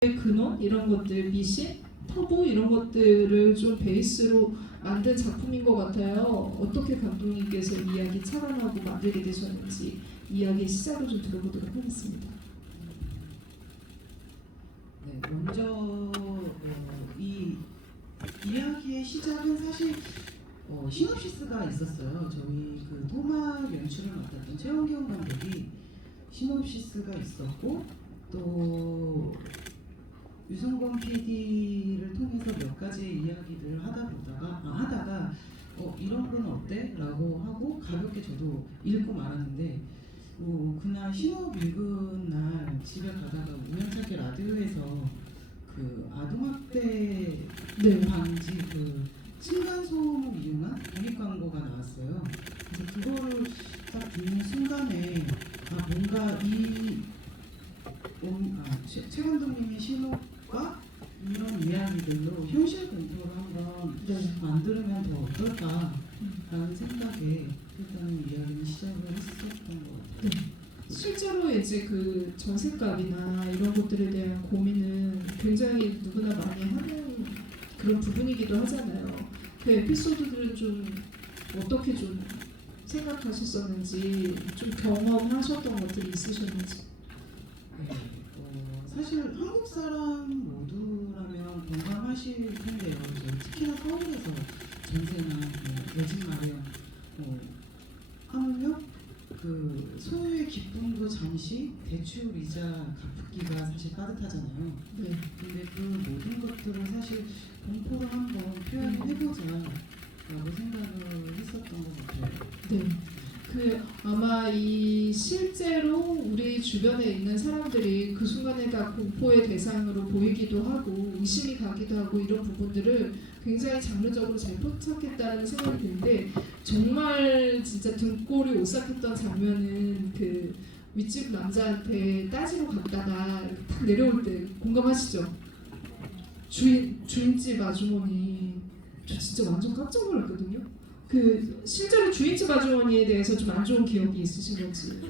근원 이런 것들, 미신, 터부 이런 것들을 좀 베이스로 만든 작품인 것 같아요. 어떻게 감독님께서 이야기 차관하고 만들게 되셨는지 이야기 시작을 좀 들어보도록 하겠습니다. 네, 먼저 이 이야기의 시작은 사실 시놉시스가 있었어요. 저희 그 토막 연출을 맡았던 최원경 감독이 시놉시스가 있었고, 또 유성권 PD를 통해서 몇 가지 이야기들을 하다가 이런 건 어때? 라고 하고 가볍게 저도 읽고 말았는데, 그날 신호 읽은 날 집에 가다가 우연찮게 라디오에서 그 아동학대 방지 그 층간소음을 이용한 공익 광고가 나왔어요. 그래서 그거를 딱 듣는 순간에 뭔가 최 감독님의 신호가 이런 이야기들로 현실 공포를 한번 만들면 더 어떨까라는 생각에 일단 이야기는 시작을 했었던 것 같아요. 실제로 이제 그 전셋값이나 이런 것들에 대한 고민은 굉장히 누구나 많이 하는 그런 부분이기도 하잖아요. 그 에피소드들은 좀 어떻게 좀 생각하셨었는지, 좀 경험하셨던 것들이 있으셨는지. 사실 한국 사람 모두라면 공감하실 텐데요. 특히나 서울에서 전세나 내 집 마련 하물며 그 소유의 기쁨도 잠시 대출 이자 갚기가 사실 빠듯하잖아요. 네. 근데 그 모든 것들을 사실 공포로 한번 표현을 해보자라고 생각을 했었던 것 같아요. 네. 아마 이 실제로 우리 주변에 있는 사람들이 그 순간에 다 공포의 대상으로 보이기도 하고 의심이 가기도 하고 이런 부분들을 굉장히 장르적으로 잘 포착했다는 생각이 드는데, 정말 진짜 등골이 오싹했던 장면은 그 윗집 남자한테 따지러 갔다가 이렇게 탁 내려올 때 공감하시죠? 주인집 아주머니, 저 진짜 완전 깜짝 놀랐거든요. 그 실제로 주인집 아주머니에 대해서 좀 안 좋은 기억이 있으신 건지.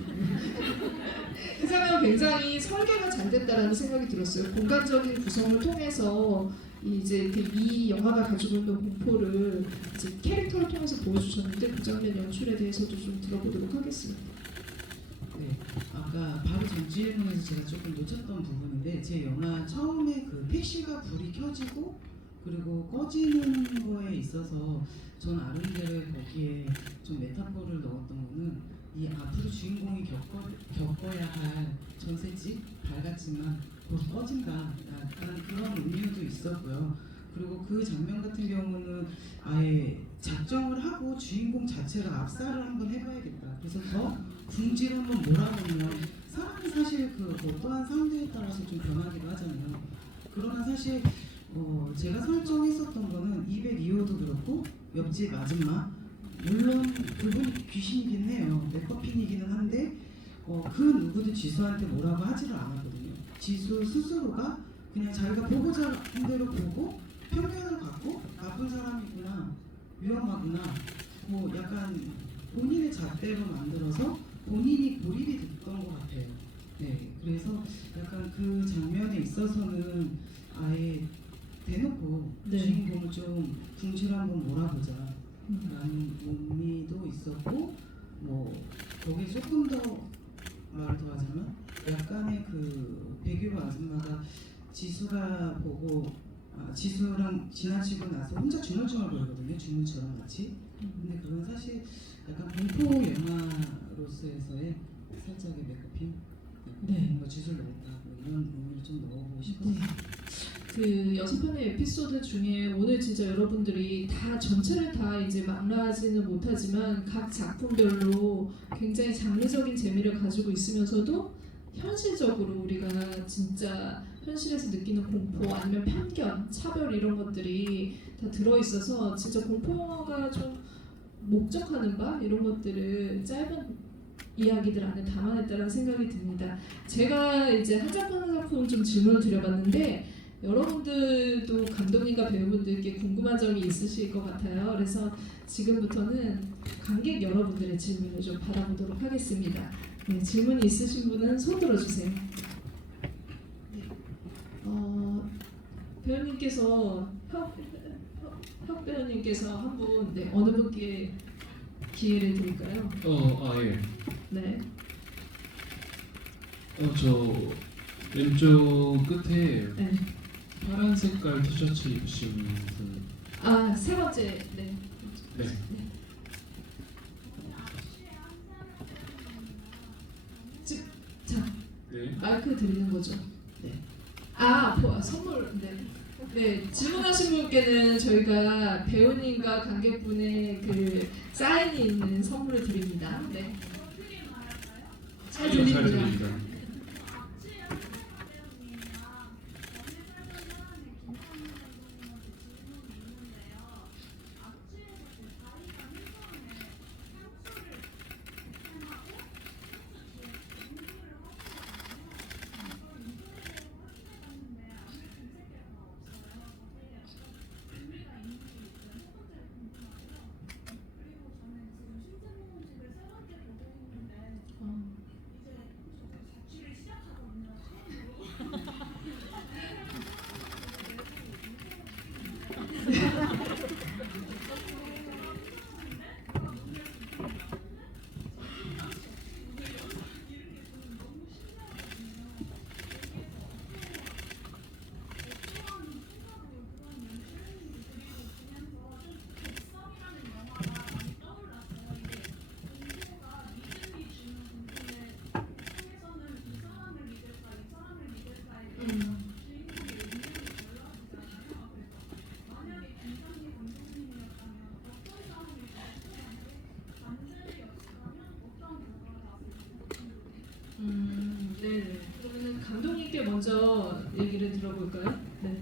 그 장면 굉장히 설계가 잘 됐다라는 생각이 들었어요. 공간적인 구성을 통해서 이제 이 영화가 가지고 있는 공포를 이제 캐릭터를 통해서 보여주셨는데, 그 장면 연출에 대해서도 좀 들어보도록 하겠습니다. 네, 아까 바로 전 질문에서 제가 조금 놓쳤던 부분인데, 제 영화 처음에 그 택시가 불이 켜지고 그리고 꺼지는 거에 있어서 전 아름대로 거기에 좀 메타포를 넣었던 거는 이 앞으로 주인공이 겪어야 할 전셋집 밝았지만 곧 꺼진다, 약간 그런 의미도 있었고요. 그리고 그 장면 같은 경우는 아예 작정을 하고 주인공 자체가 압살을 한번 해봐야겠다. 그래서 더 궁지를 한번 몰아보면 사람이 사실 그 어떠한 상대에 따라서 좀 변하기도 하잖아요. 그러나 사실 제가 설정했었던 거는 202호도 그렇고 옆집 아줌마, 물론 그분이 귀신이긴 해요. 메커핀이기는 한데 그 누구도 지수한테 뭐라고 하지를 않았거든요. 지수 스스로가 그냥 자기가 보고자 한 대로 보고 편견을 갖고 나쁜 사람이구나, 위험하구나, 약간 본인의 잣대로 만들어서 본인이 몰입이 됐던 것 같아요. 네, 그래서 약간 그 장면에 있어서는 아예 대놓고 주인공을 좀 궁지로 한번 몰아보자 라는 의미도 있었고, 거기에 조금 더 말을 더 하자면 약간의 그 백유로 아줌마가 지수가 보고 지수랑 지나치고 나서 혼자 중얼중얼거리거든요. 주문처럼 마치. 근데 그건 사실 약간 공포 영화로서의 살짝의 메커핀, 뭔가 지수를 넣었다, 이런 의미를 좀 넣어보고 싶어요. 그 6편의 에피소드 중에 오늘 진짜 여러분들이 다 전체를 다 이제 망라하지는 못하지만 각 작품별로 굉장히 장르적인 재미를 가지고 있으면서도 현실적으로 우리가 진짜 현실에서 느끼는 공포 아니면 편견, 차별 이런 것들이 다 들어있어서 진짜 공포 영화가 좀 목적하는 바 이런 것들을 짧은 이야기들 안에 담아냈다는 생각이 듭니다. 제가 이제 한 작품 한 작품 좀 질문을 드려봤는데, 여러분들도 감독님과 배우분들께 궁금한 점이 있으실 것 같아요. 그래서 지금부터는 관객 여러분들의 질문을 좀 받아보도록 하겠습니다. 네, 질문 있으신 분은 손 들어주세요. 배우님께서 혁 배우님께서 한 분 네, 어느 분께 기회를 드릴까요? 예. 네. 저 왼쪽 끝에 네. 파란 색깔 티셔츠 입으신 분. 아, 세 번째. 네. 네. 자, 네. 마이크 드리는 거죠. 네. 선물. 네. 네, 질문하신 분께는 저희가 배우님과 관객분의 그 사인이 있는 선물을 드립니다. 네. 잘 잘 들립니다. 들립니다. 네. 그러면 감독님께 먼저 얘기를 들어볼까요? 네.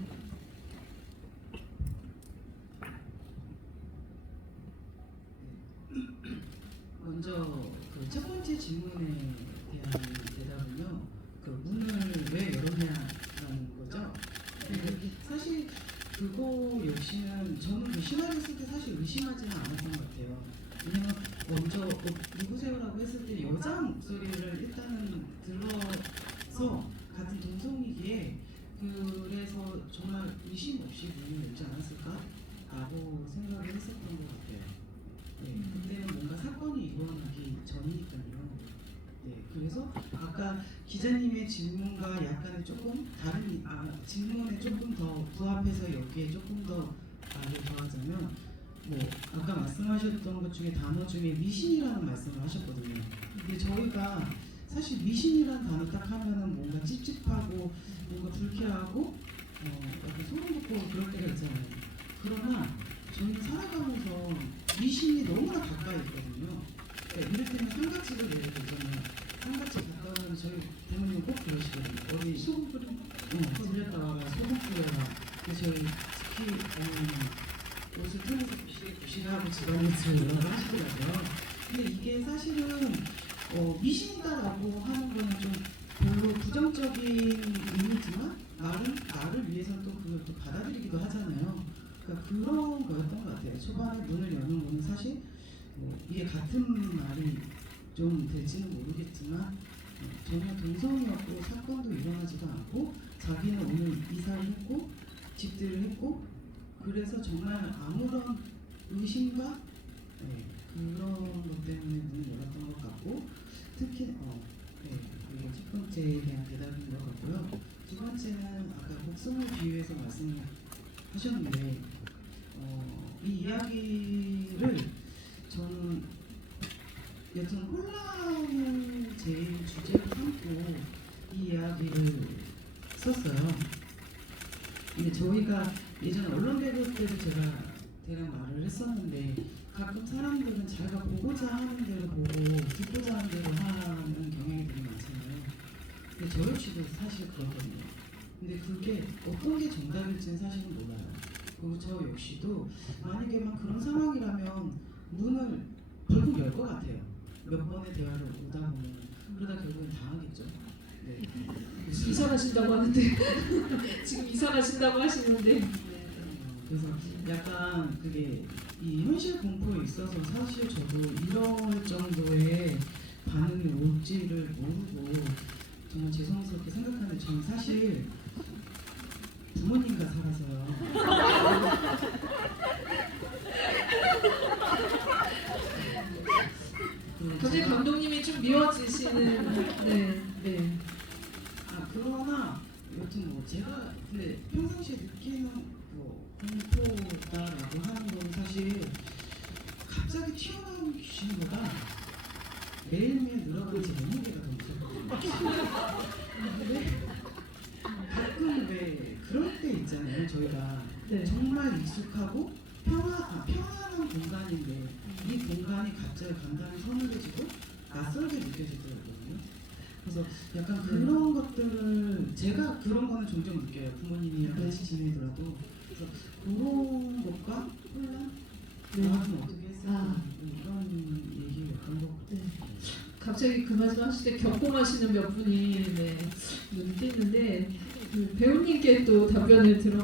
먼저 그 첫 번째 질문에 대한 대답은요. 그 문을 왜 열었냐라는 거죠. 근데 사실 그거 역시는 저는 그 시나리오 쓸 때 사실 의심하지는 않았던 것 같아요. 왜냐면 먼저 누구세요라고 했을 때 여자 목소리를 일단은 들어서 같은 동성이기에 그래서 정말 의심 없이 문을 열지 않았을까라고 생각을 했었던 것 같아요. 네, 그때는 뭔가 사건이 일어나기 전이니까요. 네, 그래서 아까 기자님의 질문과 약간의 조금 다른 질문에 조금 더 부합해서 여기에 조금 더 말을 더하자면 뭐 아까 말씀하셨던 것 중에 단어 중에 미신이라는 말씀을 하셨거든요. 근데 저희가 사실 미신이라는 단어 딱 하면은 뭔가 찝찝하고 뭔가 불쾌하고 약간 소름 돋고 그럴 때가 있잖아요. 그러나 저희는 살아가면서 미신이 너무나 가까이 있거든요. 그러니까 이를테면 상가집을 예를 들자면 상가집 가까우면 저희 부모님 꼭 그러시거든요. 어디 소금 뿌려? 들렸다 와라 소금 뿌려라. 근데 저희 특히 어머니는 옷을 통해서 부시하고 집안일을 여러 하시더라고요. 근데 이게 사실은 미신이다라고 하는 거는 좀 별로 부정적인 의미지만 나를 위해서는 또 그걸 또 받아들이기도 하잖아요. 그러니까 그런 거였던 것 같아요. 초반에 문을 여는 거는 사실 이게 같은 말이 좀 될지는 모르겠지만 전혀 동성이었고 사건도 일어나지도 않고 자기는 오늘 이사를 했고 집들을 했고 그래서 정말 아무런 의심과 그런 것 때문에 문을 열었던 것 같고 특히 그리고 첫 번째에 대한 대답인 것 같고요. 두 번째는 아까 곡성을 비유해서 말씀을 하셨는데 이 이야기를 저는 여튼 혼란을 제일 주제로 삼고 이 이야기를 썼어요. 근데 저희가 예전에 언론 배우 때도 제가 대략 말을 했었는데 가끔 사람들은 자기가 보고자 하는 대로 보고 듣고자 하는 대로 하는 경향이 되게 많잖아요. 근데 저 역시도 사실 그렇거든요. 근데 그게 어떤 게 정답일지는 사실은 몰라요. 그리고 저 역시도 만약에 막 그런 상황이라면 문을 결국 열 것 같아요. 몇 번의 대화를 오다 보면 그러다 결국엔 당하겠죠. 네. 이사 가신다고 하는데 지금 이사 가신다고 하시는데 그래서 약간 그게 이 현실 공포에 있어서 사실 저도 이럴 정도의 반응이 올지를 모르고 정말 죄송스럽게 생각하는데 저는 사실 부모님과 살아서 제가 근데 평상시에 느끼는 뭐 공포다라고 하는 건 사실 갑자기 튀어나온 귀신보다 매일매일 늘어가는 제 몸무게가 더 무섭거든요. 가끔 왜 그럴 때 있잖아요. 저희가 네. 정말 익숙하고 평안한 공간인데 이 공간이 갑자기 간간히 서늘해지고 낯설게 느껴지더라고요. 그래서 약간 그런 것들을 제가 그런 거는 종종 느껴요. 부모님이랑 같이 지내더라도. 그래서 그런 것과 혼란? 네. 나 같으면 어떻게 했을까? 아. 이런 얘기였던 것 같아요. 네. 갑자기 그 말씀 하실 때 겪고마시는 몇 분이 눈에 띄는데 배우님께 또 답변을 들어.